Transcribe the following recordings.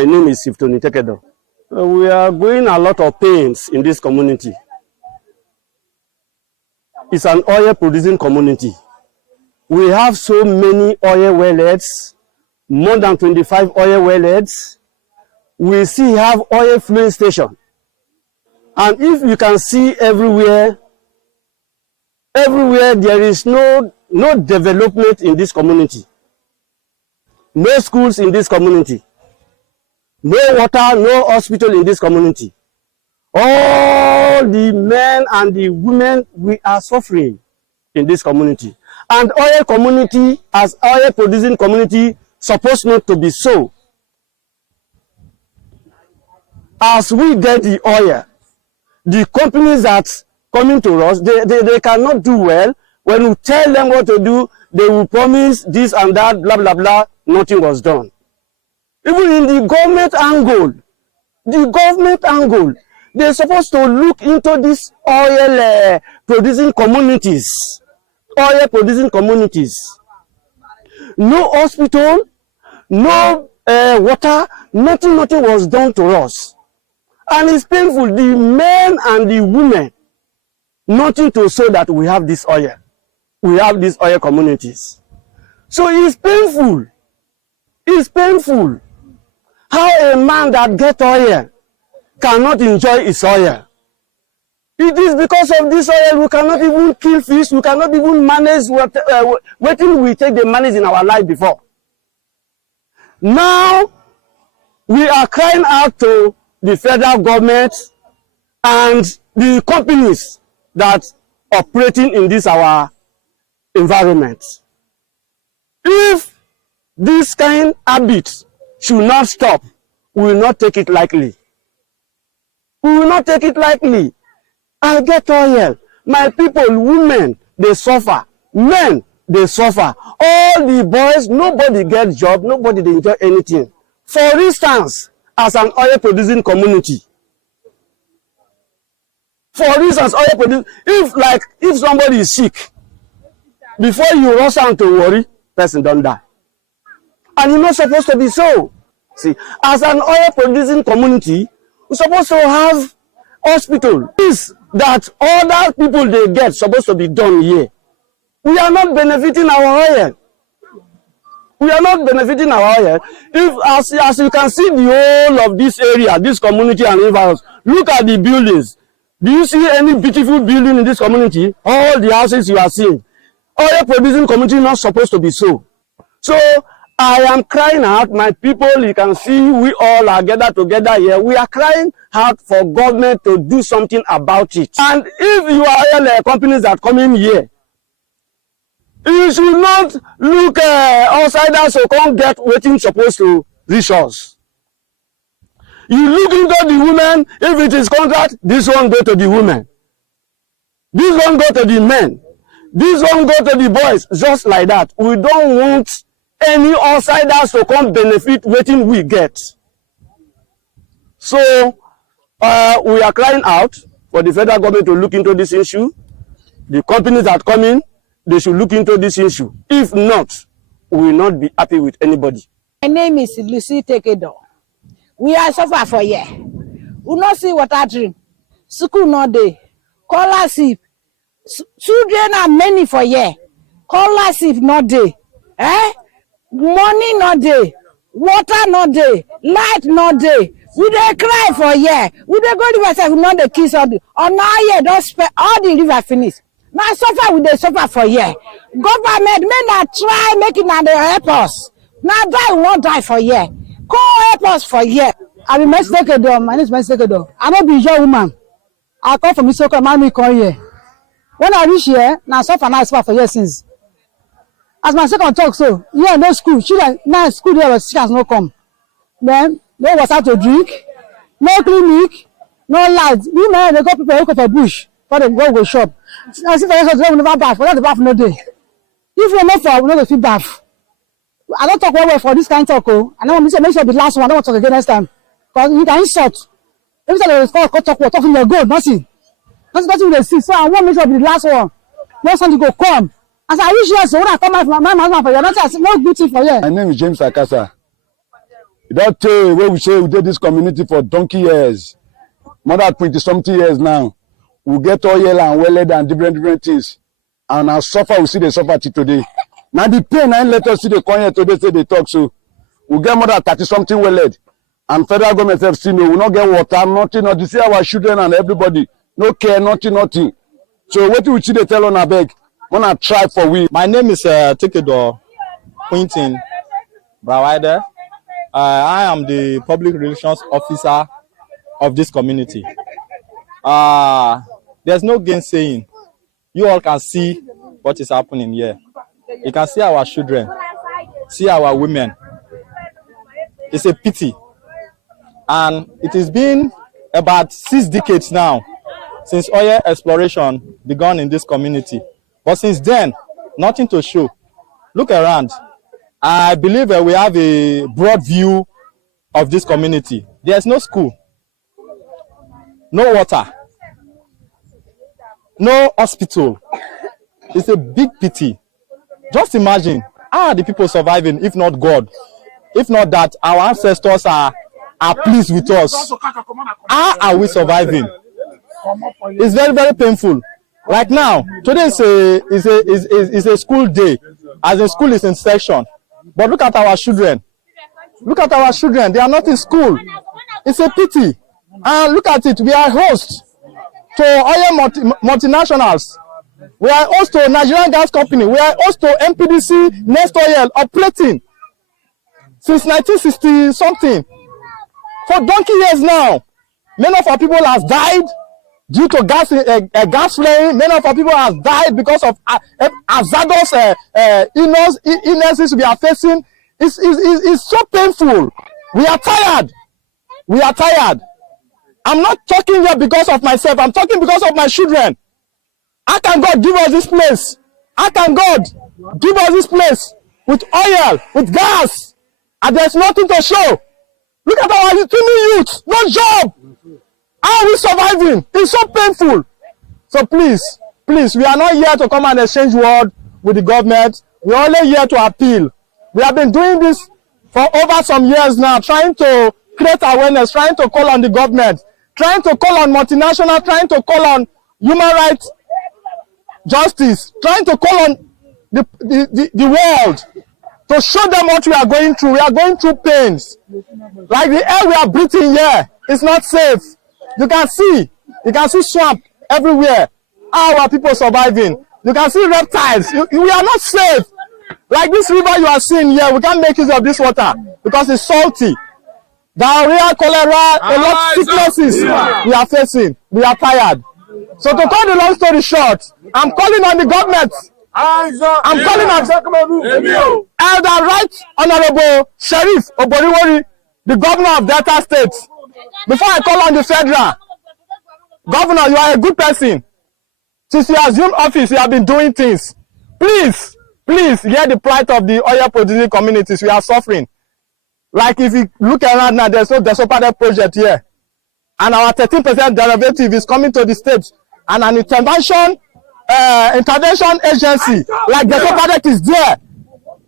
My name is Tekedor. We are going a lot of pains in this community. It's an oil producing community. We have so many oil wellheads, more than 25 oil wellheads. We still have oil filling station. And if you can see everywhere there is no development in this community. No schools in this community. No water, no hospital in this community. All the men and the women, we are suffering in this community. And oil community, as oil producing community, supposed not to be so. As we get the oil, the companies that coming to us, they cannot do well. When we tell them what to do, they will promise this and that, blah, blah, blah. Nothing was done. Even in the government angle, they're supposed to look into this oil producing communities. Oil producing communities. No hospital, no water, nothing was done to us. And it's painful. The men and the women, nothing to show that we have this oil. We have these oil communities. So it's painful. It's painful. How a man that gets oil cannot enjoy his oil. It is because of this oil we cannot even kill fish, we cannot even manage what we take the manage in our life before. Now, we are crying out to the federal government and the companies that are operating in this our environment. If this kind of habit should not stop, we will not take it lightly. We will not take it lightly. I get oil. My people, women, they suffer. Men, they suffer. All the boys, nobody gets job, nobody they enjoy anything. For instance, as an oil producing community. For instance, oil producing, if somebody is sick, before you rush on to worry, person don't die. And it's not supposed to be so. See, as an oil producing community, we're supposed to have hospital. This that other people they get supposed to be done here. We are not benefiting our oil. We are not benefiting our oil. If as you can see the whole of this area, this community and environs, look at the buildings. Do you see any beautiful building in this community? All the houses you are seeing. Oil producing community not supposed to be so. So I am crying out, my people, you can see we all are gathered together here. We are crying out for government to do something about it. And if you are oil companies that come in here, you should not look outsiders to come get waiting supposed to reach us. You look into the women, if it is contract, this one go to the women. This one go to the men. This one go to the boys, just like that. We don't want any outsiders to come benefit waiting we get. So we are crying out for the federal government to look into this issue. The companies that come in, they should look into this issue. If not, we will not be happy with anybody. My name is Tekedor. We are suffer for year. We not see water drink. School not day. Scholarship. Children are many for year. Scholarship not day. Money not day. Water not day. Light not day. We dey cry for year. We dey go to ourselves, we not the kiss all the. On now year don't spend all the river finish. Now suffer we dey suffer for year. Government may not try making that they help us. Now die we won't die for year. Come help us for year. I be Tekedor. My name is Tekedor. I not be your woman. I come from Isoko, mommy come here. When I reach here, now suffer now suffer for years since. As my second talk so, yeah, no school. Children now school there was chance no come. Then no water to drink, no clinic, no light. You know they go people who go for bush for them go shop. I see for us they never bath. For that the bath no day. If you not for we no go fit bath. I don't talk well for this kind of talk. I know make sure the last one. I don't want to talk again next time. Because you can insult. Every time they talk from your goal, nothing. Nothing they see. So I want to make sure the last one. Next one you go come. As I wish you so when I come out from my husband for you, not no good thing for you. My name is James Akasa. That way we say we did this community for donkey years, more than 20-something years now. We get oil and welded and different things. And our suffer, we see they suffer till today. Now the pain, and let us see the coin here today, say they talk so. We get more than 30-something welded. And federal government have seen, we will not get water, nothing, not to see our children and everybody. No care, nothing. So what do we see they tell on our beg? Wanna try for we. My name is Tekedor Quintin Brawide. I am the public relations officer of this community. There's no gainsaying. You all can see what is happening here. You can see our children, see our women. It's a pity. And it has been about 6 decades now since oil exploration began in this community. But since then, nothing to show. Look around. I believe we have a broad view of this community. There's no school, no water, no hospital. It's a big pity. Just imagine, how are the people surviving if not God? If not that our ancestors are pleased with us, how are we surviving? It's very, very painful. Like now, today is a school day, as the school is in session. But look at our children. Look at our children. They are not in school. It's a pity. And look at it. We are host to oil multinationals. We are host to Nigerian gas company. We are host to MPDC, Nest Oil, operating since 1960 something. For donkey years now, many of our people have died due to gas flaring. Many of our people have died because of hazardous illnesses we are facing. It's so painful. We are tired. I'm not talking here because of myself. I'm talking because of my children. How can God give us this place? How can God give us this place with oil, with gas, and there's nothing to show? Look at our youth, no job. How are we surviving? It's so painful. So please, we are not here to come and exchange word with the government. We are only here to appeal. We have been doing this for over some years now, trying to create awareness, trying to call on the government, trying to call on multinational, trying to call on human rights justice, trying to call on the world to show them what we are going through. We are going through pains. Like the air we are breathing here is not safe. You can see swamp everywhere. How are people surviving? You can see reptiles. We are not safe. Like this river you are seeing here, we can't make use of this water because it's salty. Diarrhea, cholera, a lot of sicknesses we are facing. We are tired. So to cut the long story short, I'm calling on the government. I'm calling on Elder Right Honorable Sheriff Oboriwori, the governor of Delta State. Before I call on the federal governor, you are a good person. Since you assumed office, you have been doing things. Please hear the plight of the oil producing communities. We are suffering. Like if you look around now, there's no Desopade project here. And our 13% derivative is coming to the state. And an intervention agency like Desopade is there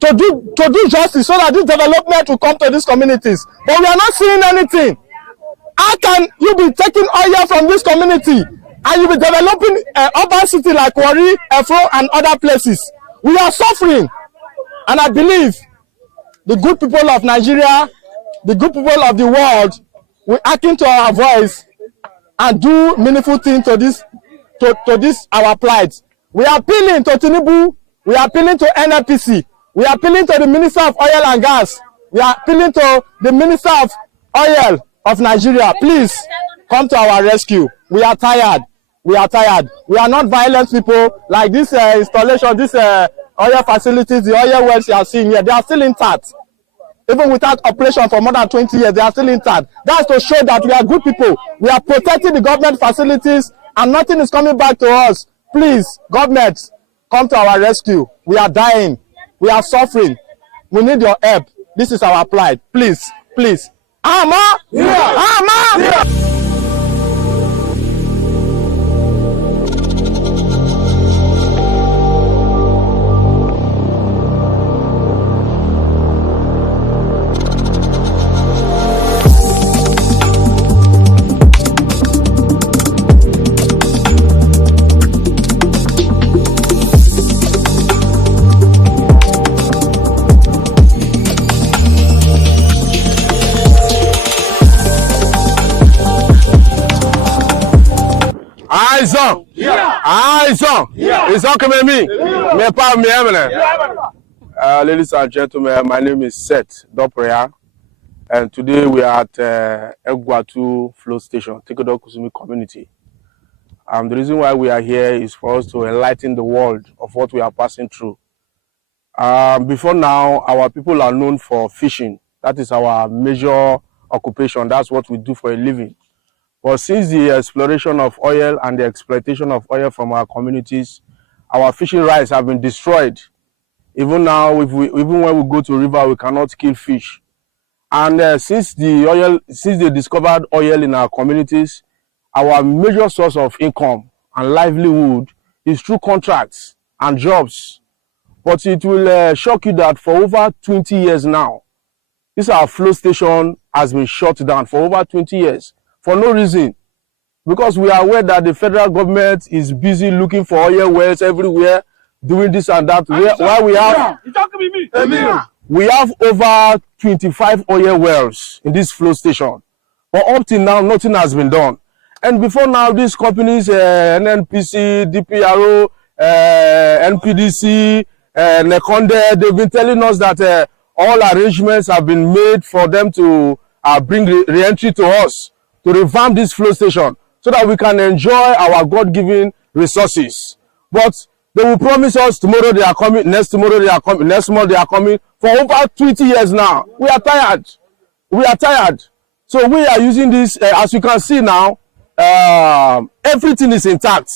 to do justice so that this development will come to these communities. But we are not seeing anything. How can you be taking oil from this community and you be developing an urban city like Warri, Efro, and other places? We are suffering. And I believe the good people of Nigeria, the good people of the world, will akin to our voice and do meaningful things to this our plight. We are appealing to Tinubu. We are appealing to NNPC. We are appealing to the Minister of Oil and Gas. We are appealing to the Minister of Oil of Nigeria. Please come to our rescue. We are tired. We are not violent people. Like this installation, this oil facilities, the oil wells you are seeing here, they are still intact. Even without operation for more than 20 years, they are still intact. That's to show that we are good people. We are protecting the government facilities and nothing is coming back to us. Please, government, come to our rescue. We are dying. We are suffering. We need your help. This is our plight. Please. Ama! Yeah. Ama! Yeah. Eyes on. Eyes on. It's not coming me. Ladies and gentlemen, my name is Seth Dopreya, and today we are at Egwatu Flow Station, Tekedor Kusimi community. The reason why we are here is for us to enlighten the world of what we are passing through. Before now, our people are known for fishing. That is our major occupation. That's what we do for a living. But since the exploration of oil and the exploitation of oil from our communities, our fishing rights have been destroyed. Even now, even when we go to river, we cannot kill fish. And since they discovered oil in our communities, our major source of income and livelihood is through contracts and jobs. But it will shock you that for over 20 years now, this our flow station has been shut down for over 20 years. For no reason, because we are aware that the federal government is busy looking for oil wells everywhere, doing this and that. We have over 25 oil wells in this flow station, but up till now, nothing has been done. And before now, these companies, NNPC, DPRO, NPDC, Nekonde, they've been telling us that all arrangements have been made for them to bring re-entry to us, to revamp this flow station so that we can enjoy our God-given resources. But they will promise us tomorrow they are coming, next tomorrow they are coming, next month they are coming. For over 20 years now, we are tired. We are tired. So we are using this, as you can see now, everything is intact.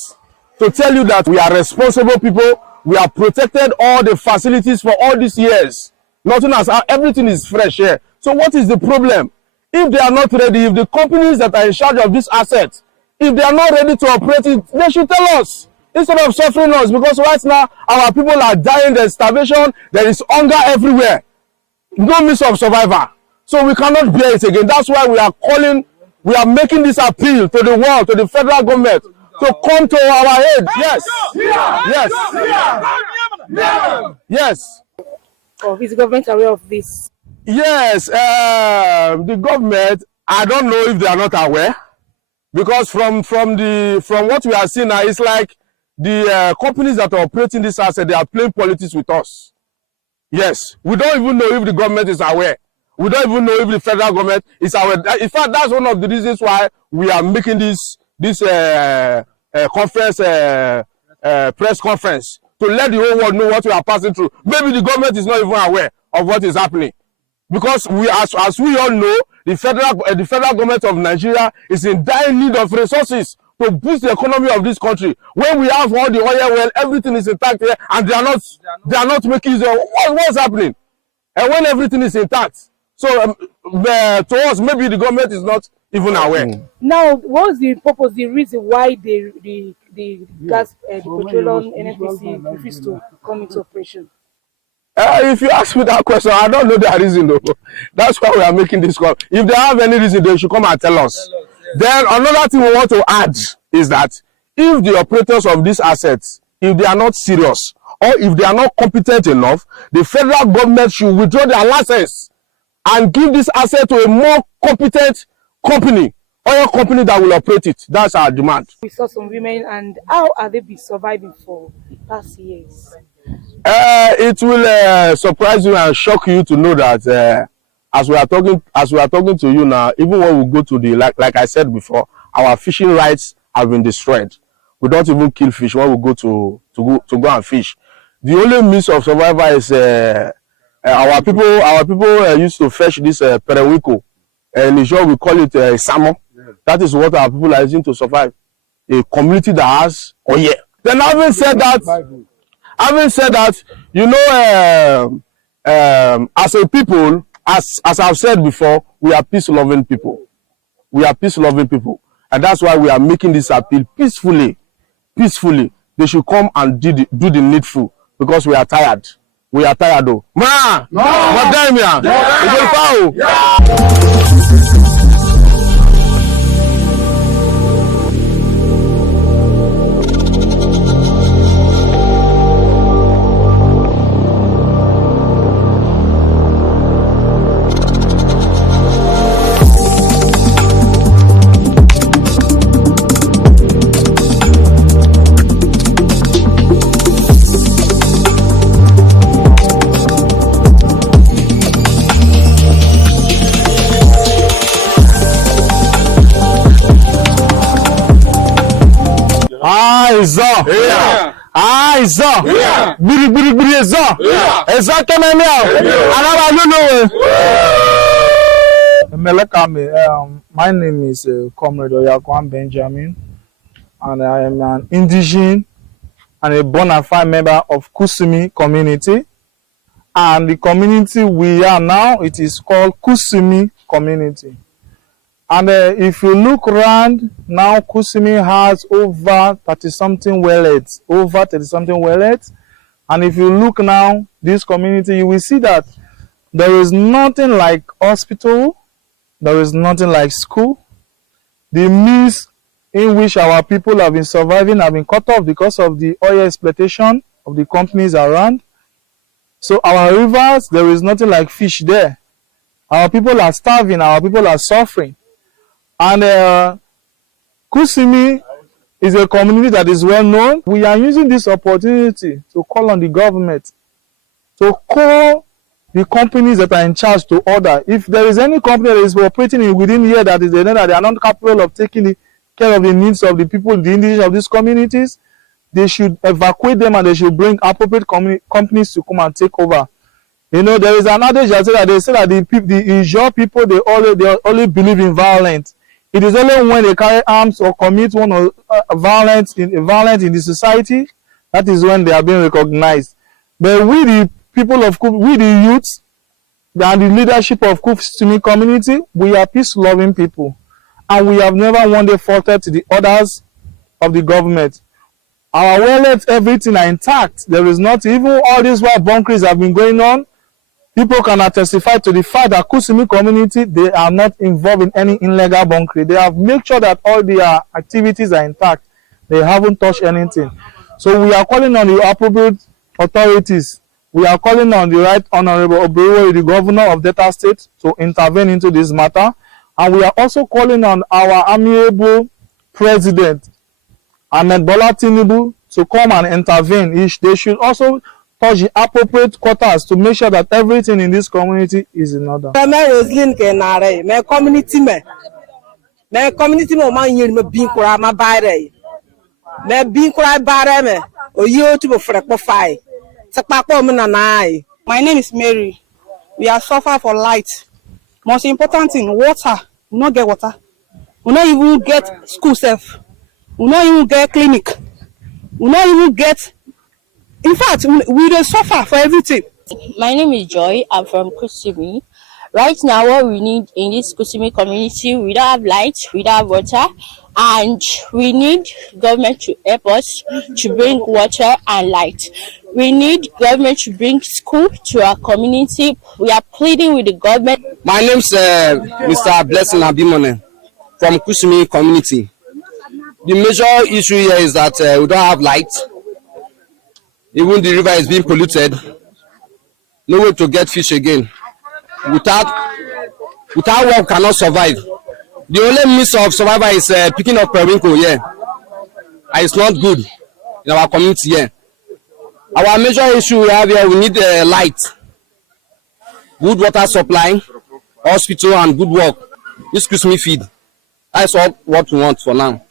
To tell you that we are responsible people, we have protected all the facilities for all these years. Nothing has, everything is fresh here. So what is the problem? If they are not ready, if the companies that are in charge of this asset, if they are not ready to operate it, they should tell us instead of suffering us, because right now our people are dying, there's starvation, there is hunger everywhere. No means of survival. So we cannot bear it again. That's why we are calling, we are making this appeal to the world, to the federal government, to come to our aid. Yes. Yes. Or is the government aware of this? Yes, the government, I don't know if they are not aware, because from what we are seeing now, it's like the companies that are operating this asset, they are playing politics with us. Yes, we don't even know if the government is aware. We don't even know if the federal government is aware. In fact, that's one of the reasons why we are making this conference, press conference, to let the whole world know what we are passing through. Maybe the government is not even aware of what is happening. Because we, as we all know, the federal government of Nigeria is in dire need of resources to boost the economy of this country. When we have all the oil well, everything is intact here, and they are not making use of what's happening. And when everything is intact, so to us, maybe the government is not even aware. Now, what's the purpose, the reason why the gas, the petroleum NNPC refused to come into operation? If you ask me that question, I don't know the reason though. That's why we are making this call. If they have any reason, they should come and tell us. Then another thing we want to add is that if the operators of these assets, if they are not serious, or if they are not competent enough, the federal government should withdraw their license and give this asset to a more competent company, oil company that will operate it. That's our demand. We saw some women, and how are they been surviving for the past years? It will surprise you and shock you to know that as we are talking to you now, even when we go to the like I said before, our fishing rights have been destroyed. We don't even kill fish when we go to go and fish. The only means of survival is our people used to fetch this periwinkle. In Niger we call it salmon. That is what our people are using to survive. A community that has oil. Then having said that, you know, as a people, as I've said before, we are peace-loving people. We are peace-loving people. And that's why we are making this appeal peacefully. Peacefully. They should come and do the needful, because we are tired. We are tired though. Ma! No! Aizo. Aizo. Biri ezo. Ezo kemenyo. Alaba lulu. My name is Comrade Oyakwan Benjamin, and I am an indigene and a bona fide member of Kusimi community. And the community we are now, it is called Kusimi community. And if you look around now, Kusimi has over 30-something wellheads, And if you look now, this community, you will see that there is nothing like hospital, there is nothing like school. The means in which our people have been surviving have been cut off because of the oil exploitation of the companies around. So our rivers, there is nothing like fish there. Our people are starving, our people are suffering. And Kusimi is a community that is well known. We are using this opportunity to call on the government, to call the companies that are in charge to order. If there is any company that is operating within here that is they know that they are not capable of taking care of the needs of the people, the indigenous of these communities, they should evacuate them and they should bring appropriate companies to come and take over. You know, there is an adage that they say that the Ijaw people, they only believe in violence. It is only when they carry arms or commit one or violence in the society, that is when they are being recognized. But we, the people of we, the youths, and the leadership of Kusimi community, we are peace-loving people, and we have never one day faulted to the orders of the government. Our wallets, everything are intact. There is not even all these wild bunkeries have been going on. People cannot testify to the fact that Kusimi community, they are not involved in any illegal bunkery. They have made sure that all their activities are intact. They haven't touched anything. So we are calling on the appropriate authorities. We are calling on the Right Honorable Obewe, the governor of Delta State, to intervene into this matter. And we are also calling on our amiable president, Ahmed Bola Tinubu, to come and intervene. They should also touch the appropriate quarters to make sure that everything in this community is in order. My community man being kura ma bare me being kura bare me o yo to for fire. My name is Mary. We are suffering for light. Most important thing, water. We not get water. We not even get school self. We not even get clinic. We not even get. In fact, we don't suffer for everything. My name is Joy. I'm from Kusimi. Right now, what we need in this Kusimi community, we don't have lights, we don't have water, and we need government to help us to bring water and light. We need government to bring school to our community. We are pleading with the government. My name is Mr. Blessing Abimone from Kusimi community. The major issue here is that we don't have light. Even the river is being polluted. No way to get fish again. Without work, we cannot survive. The only means of survival is picking up periwinkle here. And it's not good in our community here. Our major issue we have here, we need light, good water supply, hospital, and good work. This Kusimi feed. That's all what we want for now.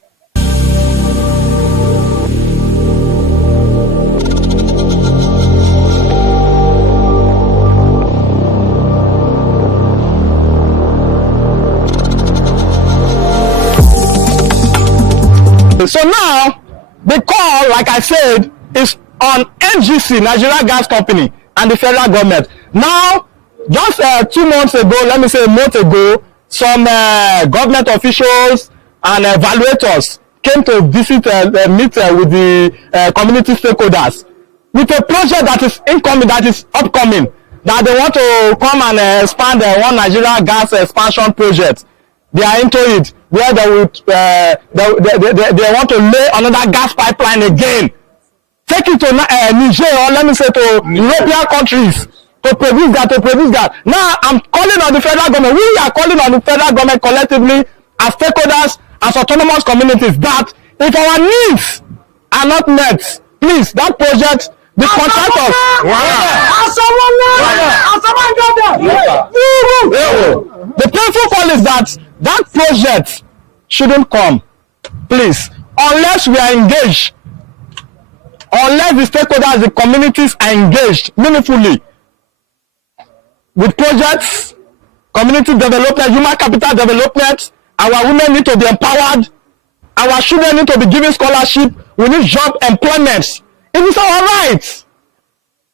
So now, the call, like I said, is on NGC, Nigeria Gas Company, and the federal government. Now, just 2 months ago, let me say a month ago, some government officials and evaluators came to visit, meet with the community stakeholders with a project that is incoming, that is upcoming, that they want to come and expand one Nigeria gas expansion project. They are into it, where they want to lay another gas pipeline again. Take it to Niger, or let me say to European countries, to produce that. Now I'm calling on the federal government. We are calling on the federal government collectively as stakeholders, as autonomous communities, that if our needs are not met, please, that project, the contractors. The painful call is that project shouldn't come. Please, unless we are engaged, unless the stakeholders, the communities are engaged meaningfully with projects, community development, human capital development, our women need to be empowered, our children need to be given scholarship, we need job employment. It is our right.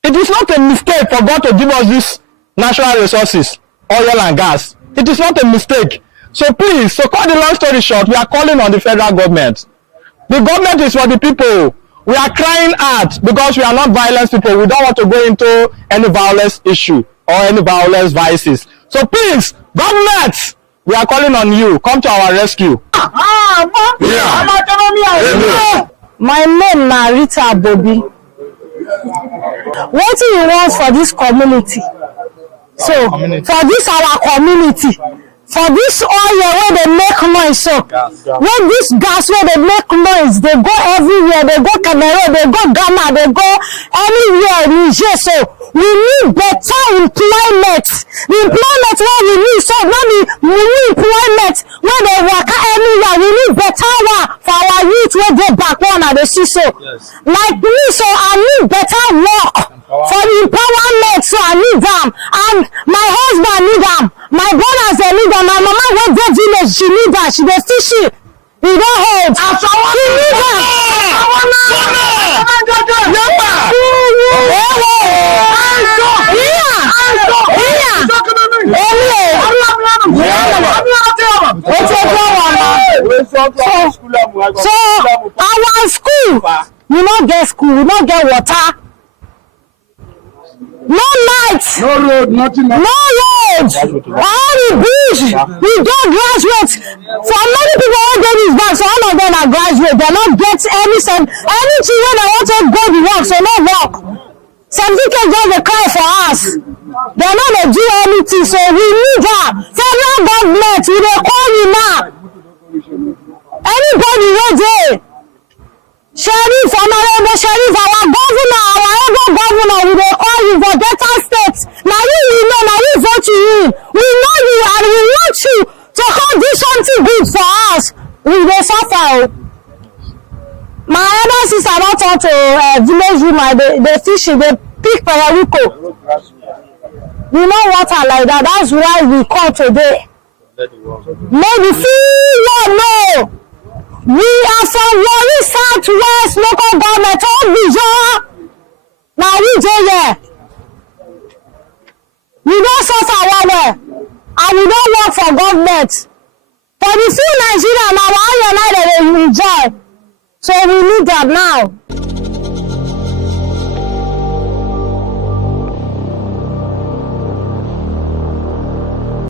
It is not a mistake for God to give us these natural resources, oil and gas. It is not a mistake. So please, to cut the long story short, we are calling on the federal government. The government is for the people. We are crying out because we are not violent people. We don't want to go into any violence issue or any violence vices. So please, government, we are calling on you. Come to our rescue. My name is Rita Bobby. What do you want for this community? So, for this our community, for this oil where they make noise, so when this gas where they make noise, they go everywhere, they go Cameroon, they go Ghana, they go anywhere, Niger, so we need better employment. The employment where we need, so not the employment where they work anywhere, we need better one for our youth where they back one at the see so. Yes. Like me, so I need better work for the empowerment, so I need them. And my husband need them. My brothers they need them. My mama went to village, she need that. She dey fishing. We don't hold. She need that. So our school, we not get school, we not get water. No lights, No road, nothing. no road, all the beach, we get graduates. For many people who get this back, so all of them are graduates. They not get anything when they want to go to work, so no work. Certificate just the cry for us. They're not going to do anything, so we need that. Federal government, we dey call you now. Anybody right there. Sheriff, Honorable Sheriff, our governor, our able governor, we dey call you for Delta State. Now you know, now you vote you in. We know you and we want you to come do something good for us. We dey suffer. My other sister don turn to village woman, they fishing, they pick Periwico. We know water like that, that's why we call today. Maybe feel no. We are from Warri Southwest local government, all vision. Now we there. We don't suffer one way, and we don't work for government. For the few Nigeria now, all United will enjoy. So we need that now.